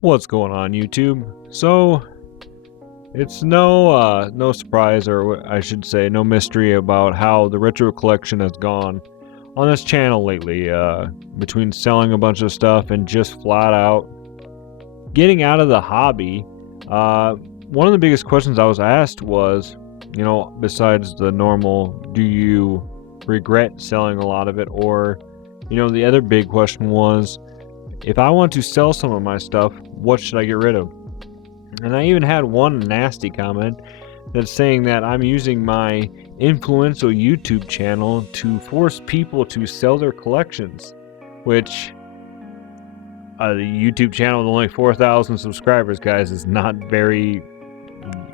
What's going on, YouTube? So it's no surprise, or I should say no mystery about how the retro collection has gone on this channel lately, between selling a bunch of stuff and just flat out getting out of the hobby. One of the biggest questions I was asked was, besides the normal, do you regret selling a lot of it? Or, the other big question was, if I want to sell some of my stuff, what should I get rid of? And I even had one nasty comment that's saying that I'm using my influential YouTube channel to force people to sell their collections, which the YouTube channel with only 4,000 subscribers, guys, is not very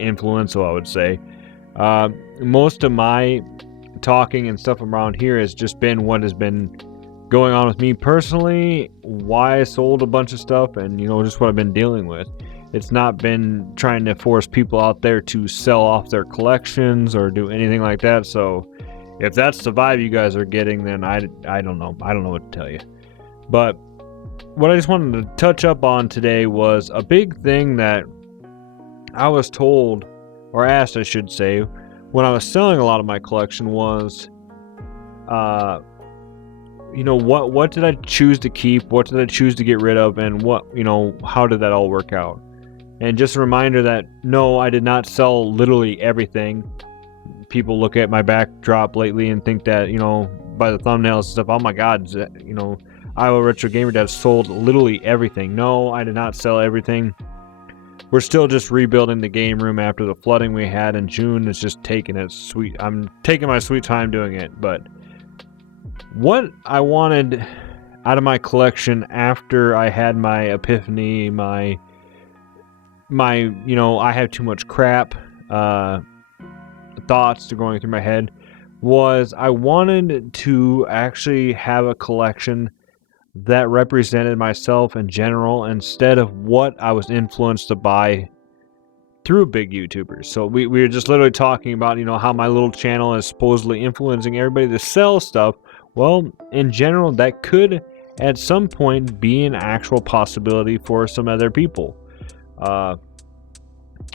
influential, I would say. Most of my talking and stuff around here has just been what has been going on with me personally, why I sold a bunch of stuff, and just what I've been dealing with. It's not been trying to force people out there to sell off their collections or do anything like that. So if that's the vibe you guys are getting, then I don't know what to tell you. But what I just wanted to touch up on today was a big thing that I was told, or asked I should say, when I was selling a lot of my collection was, what did I choose to keep? What did I choose to get rid of? And how did that all work out? And just a reminder that no, I did not sell literally everything. People look at my backdrop lately and think that, by the thumbnails and stuff, oh my God, Iowa Retro Gamer Dad sold literally everything. No, I did not sell everything. We're still just rebuilding the game room after the flooding we had in June. It's just taking it sweet. I'm taking my sweet time doing it, but what I wanted out of my collection after I had my epiphany, my I have too much crap thoughts going through my head, was I wanted to actually have a collection that represented myself in general instead of what I was influenced to buy through big YouTubers. So we were just literally talking about, how my little channel is supposedly influencing everybody to sell stuff. Well, in general, that could at some point be an actual possibility for some other people.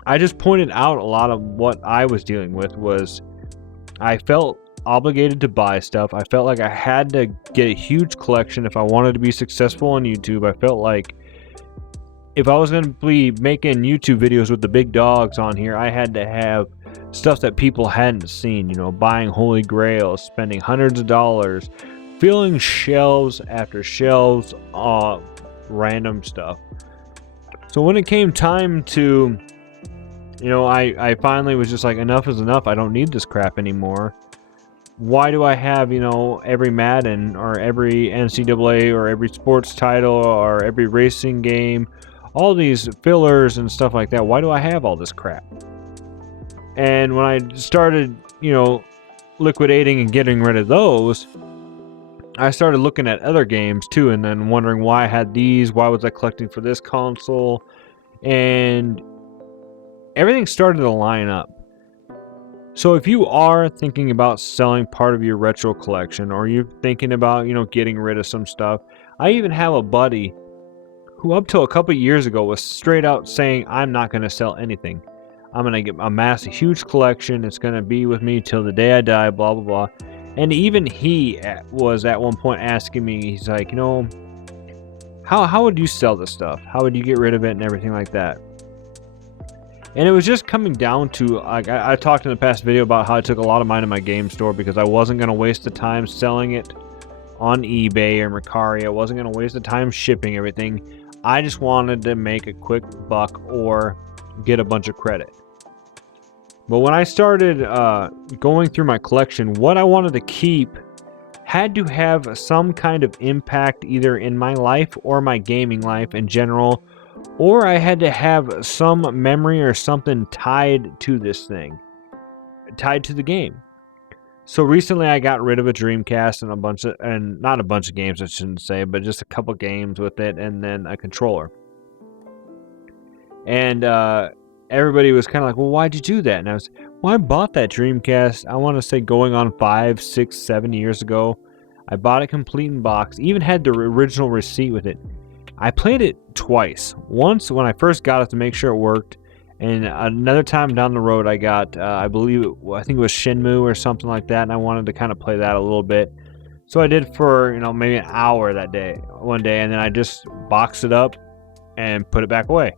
I just pointed out a lot of what I was dealing with was I felt obligated to buy stuff. I felt like I had to get a huge collection if I wanted to be successful on YouTube. I felt like if I was going to be making YouTube videos with the big dogs on here, I had to have stuff that people hadn't seen, buying holy grails, spending hundreds of dollars, filling shelves after shelves of random stuff. So when it came time to, I finally was just like, enough is enough. I don't need this crap anymore. Why do I have, every Madden or every NCAA or every sports title or every racing game, all these fillers and stuff like that? Why do I have all this crap? And when I started, liquidating and getting rid of those, I started looking at other games too, and then wondering why I had these, why was I collecting for this console, and everything started to line up. So if you are thinking about selling part of your retro collection, or you're thinking about, getting rid of some stuff, I even have a buddy who up till a couple years ago was straight out saying, I'm not going to sell anything. I'm going to amass a huge collection. It's going to be with me till the day I die, blah, blah, blah. And even he was at one point asking me, he's like, how would you sell this stuff? How would you get rid of it and everything like that? And it was just coming down to, I talked in the past video about how I took a lot of mine in my game store because I wasn't going to waste the time selling it on eBay or Mercari. I wasn't going to waste the time shipping everything. I just wanted to make a quick buck or get a bunch of credit. But when I started going through my collection, what I wanted to keep had to have some kind of impact either in my life or my gaming life in general, or I had to have some memory or something tied to this thing, tied to the game. So recently I got rid of a Dreamcast and not a bunch of games, I shouldn't say, but just a couple games with it, and then a controller. And everybody was kind of like, well, why'd you do that? And I bought that Dreamcast, I want to say going on 5, 6, 7 years ago. I bought it complete in box, even had the original receipt with it. I played it twice. Once when I first got it to make sure it worked, and another time down the road I got, I think it was Shenmue or something like that, and I wanted to kind of play that a little bit. So I did for, maybe an hour one day, and then I just boxed it up and put it back away.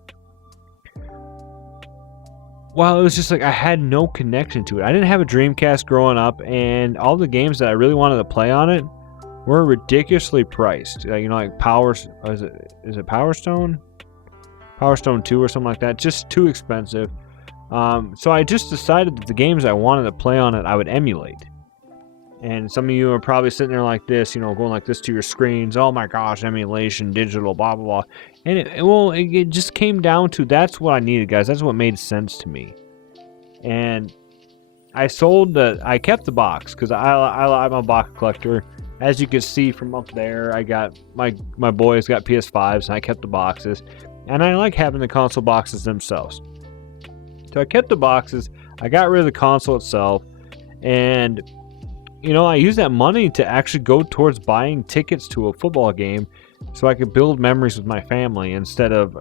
Well, it was just like I had no connection to it. I didn't have a Dreamcast growing up, and all the games that I really wanted to play on it were ridiculously priced. Like is it Power Stone? Power Stone 2 or something like that. Just too expensive. So I just decided that the games I wanted to play on it, I would emulate. And some of you are probably sitting there like this, going like this to your screens. Oh my gosh, emulation, digital, blah, blah, blah. And it just came down to that's what I needed, guys. That's what made sense to me. And I kept the box because I'm a box collector. As you can see from up there, I got my boys got PS5s, and I kept the boxes. And I like having the console boxes themselves. So I kept the boxes. I got rid of the console itself. And, I used that money to actually go towards buying tickets to a football game so I could build memories with my family instead of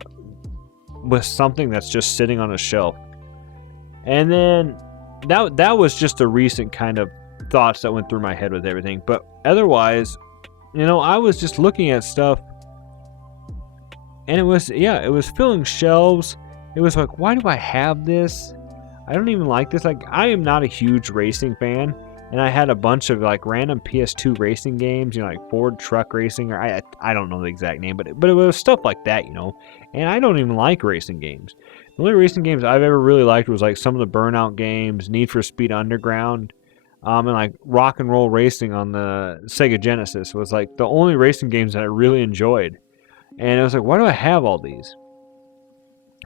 with something that's just sitting on a shelf. And then that was just a recent kind of thoughts that went through my head with everything. But otherwise, I was just looking at stuff, and it was filling shelves. It was like, why do I have this? I don't even like this. Like, I am not a huge racing fan, and I had a bunch of like random PS2 racing games, like Ford Truck Racing, or I don't know the exact name, but it was stuff like that, And I don't even like racing games. The only racing games I've ever really liked was like some of the Burnout games, Need for Speed Underground, and like Rock and Roll Racing on the Sega Genesis was like the only racing games that I really enjoyed. And I was like, why do I have all these?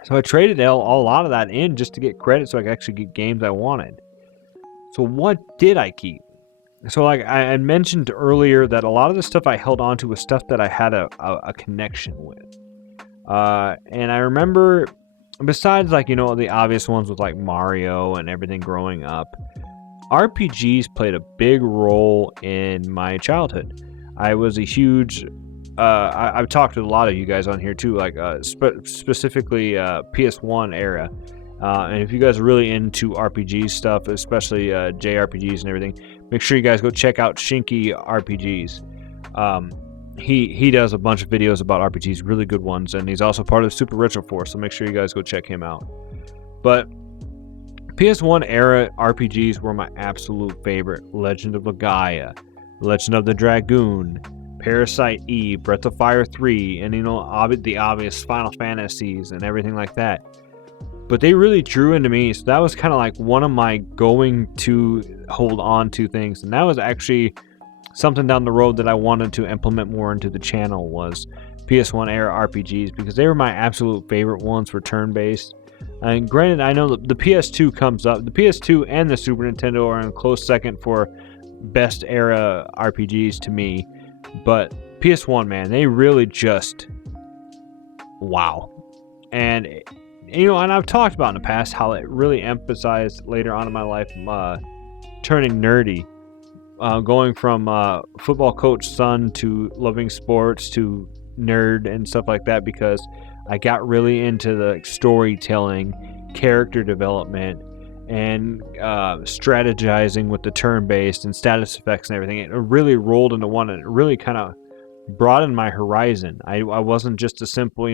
So I traded a lot of that in just to get credit so I could actually get games I wanted. So what did I keep? So like I mentioned earlier that a lot of the stuff I held on to was stuff that I had a connection with. And I remember, besides like, the obvious ones with like Mario and everything growing up, RPGs played a big role in my childhood. I was a huge... I've talked to a lot of you guys on here too, like specifically PS1 era. And if you guys are really into RPG stuff, especially JRPGs and everything, make sure you guys go check out Shinky RPGs. He does a bunch of videos about RPGs, really good ones, and he's also part of Super Retro Force, so make sure you guys go check him out. But PS1 era RPGs were my absolute favorite. Legend of Legaia, Legend of the Dragoon, Parasite Eve, Breath of Fire 3, and the obvious Final Fantasies and everything like that. But they really drew into me, so that was kind of like one of my going to hold on to things. And that was actually something down the road that I wanted to implement more into the channel, was PS1 era RPGs, because they were my absolute favorite ones for turn-based. And granted, I know the PS2 comes up. The PS2 and the Super Nintendo are in a close second for best era RPGs to me. But PS1, man, they really just... wow. And... and I've talked about in the past how it really emphasized later on in my life turning nerdy. Going from football coach son to loving sports to nerd and stuff like that, because I got really into the storytelling, character development, and strategizing with the turn-based and status effects and everything. It really rolled into one, and it really kind of broadened my horizon. I wasn't just a simple,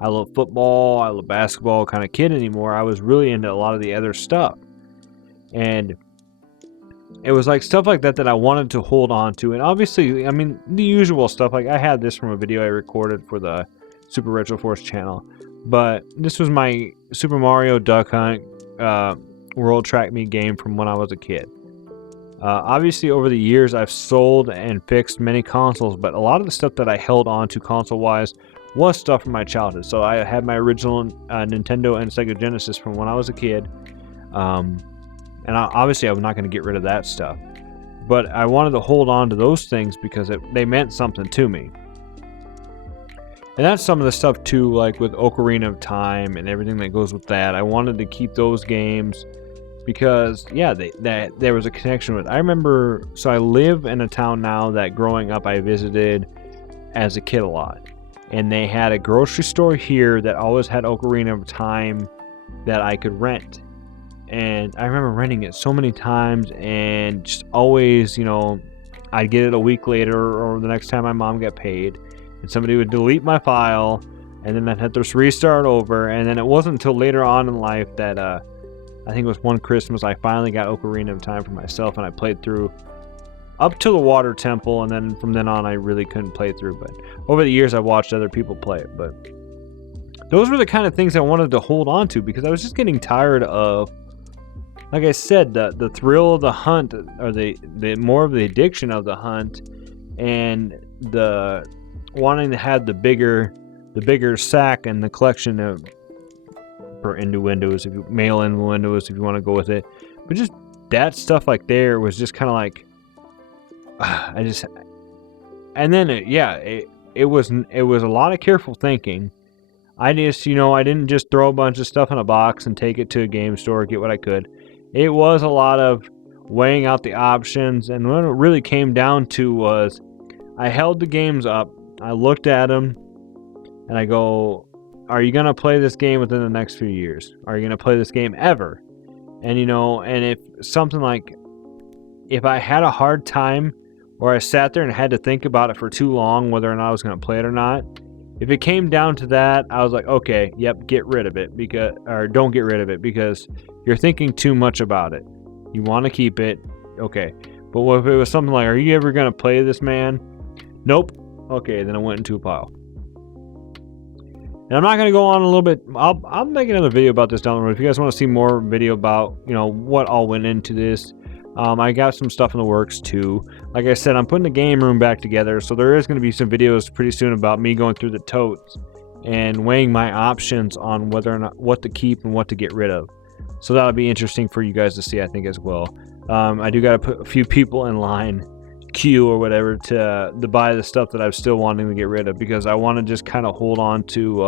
I love football, I love basketball kind of kid anymore. I was really into a lot of the other stuff. And it was like stuff like that I wanted to hold on to. And obviously, I mean, the usual stuff. Like, I had this from a video I recorded for the Super Retro Force channel. But this was my Super Mario Duck Hunt World Track Meet game from when I was a kid. Obviously, over the years, I've sold and fixed many consoles. But a lot of the stuff that I held on to console-wise was stuff from my childhood. So I had my original Nintendo and Sega Genesis from when I was a kid. And obviously I was not going to get rid of that stuff. But I wanted to hold on to those things because they meant something to me. And that's some of the stuff too, like with Ocarina of Time and everything that goes with that. I wanted to keep those games because, yeah, there was a connection with it. I remember, so I live in a town now that growing up I visited as a kid a lot. and they had a grocery store here that always had Ocarina of Time that I could rent. And I remember renting it so many times, and just always, you know, I'd get it a week later or the next time my mom got paid, and somebody would delete my file, and then I'd have to restart over. And then it wasn't until later on in life that I think it was one Christmas I finally got Ocarina of Time for myself, and I played through up to the water temple, and then from then on I really couldn't play through. But over the years I watched other people play it. But those were the kind of things I wanted to hold on to, because I was just getting tired of, like I said, the thrill of the hunt, or the more of the addiction of the hunt, and the wanting to have the bigger sack and the collection of, for innuendos, if you male innuendos, if you want to go with it. But just that stuff like there was just kind of like, and then it was a lot of careful thinking. I just, you know, I didn't just throw a bunch of stuff in a box and take it to a game store, get what I could. It was a lot of weighing out the options, and what it really came down to was I held the games up, I looked at them, and I go, are you going to play this game within the next few years? Are you going to play this game ever? And, you know, and if something like, if I had a hard time, or I sat there and had to think about it for too long, whether or not I was going to play it or not, if it came down to that, I was like, okay, yep, get rid of it, because, or don't get rid of it, because you're thinking too much about it. You want to keep it, okay. But if it was something like, are you ever going to play this, man? Nope. Okay, then I went into a pile. And I'm not going to go on a little bit. I'll make another video about this down the road. If you guys want to see more video about, you know, what all went into this, I got some stuff in the works too. Like I said, I'm putting the game room back together, so there is going to be some videos pretty soon about me going through the totes and weighing my options on whether or not what to keep and what to get rid of. So that'll be interesting for you guys to see, I think, as well. I do got to put a few people in line, queue or whatever, to buy the stuff that I'm still wanting to get rid of, because I want to just kind of hold on to,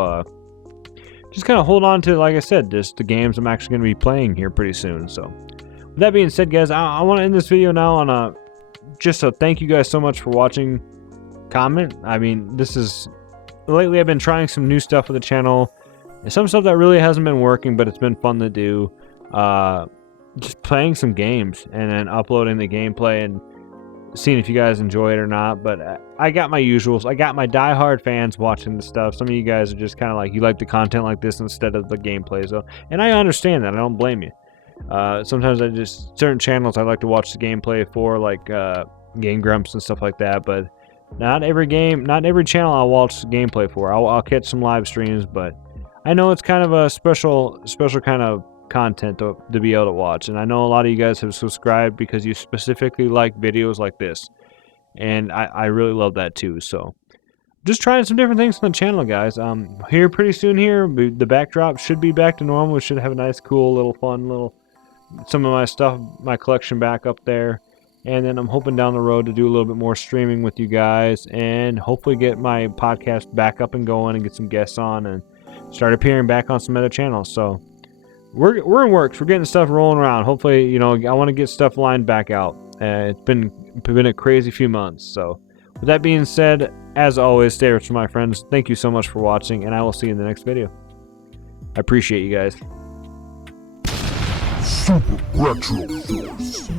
like I said, just the games I'm actually going to be playing here pretty soon. So with that being said, guys, I want to end this video now on just a thank you guys so much for watching. Comment. I mean, lately I've been trying some new stuff with the channel, and some stuff that really hasn't been working, but it's been fun to do. Just playing some games and then uploading the gameplay and seeing if you guys enjoy it or not. But I got my usuals. I got my diehard fans watching the stuff. Some of you guys are just kind of like, you like the content like this instead of the gameplay. So, and I understand that. I don't blame you. Sometimes certain channels I like to watch the gameplay for, like Game Grumps and stuff like that. But not every channel I'll watch the gameplay for. I'll catch some live streams, but I know it's kind of a special kind of content to be able to watch. And I know a lot of you guys have subscribed because you specifically like videos like this, and I really love that too. So just trying some different things on the channel, guys. Here pretty soon here, the backdrop should be back to normal. We should have a nice, cool, little fun some of my stuff, my collection back up there. And then I'm hoping down the road to do a little bit more streaming with you guys, and hopefully get my podcast back up and going and get some guests on and start appearing back on some other channels. So we're in works. We're getting stuff rolling around. Hopefully, you know, I want to get stuff lined back out. It's been a crazy few months. So with that being said, as always, stay rich, my friends. Thank you so much for watching, and I will see you in the next video. I appreciate you guys. Super Retro Force.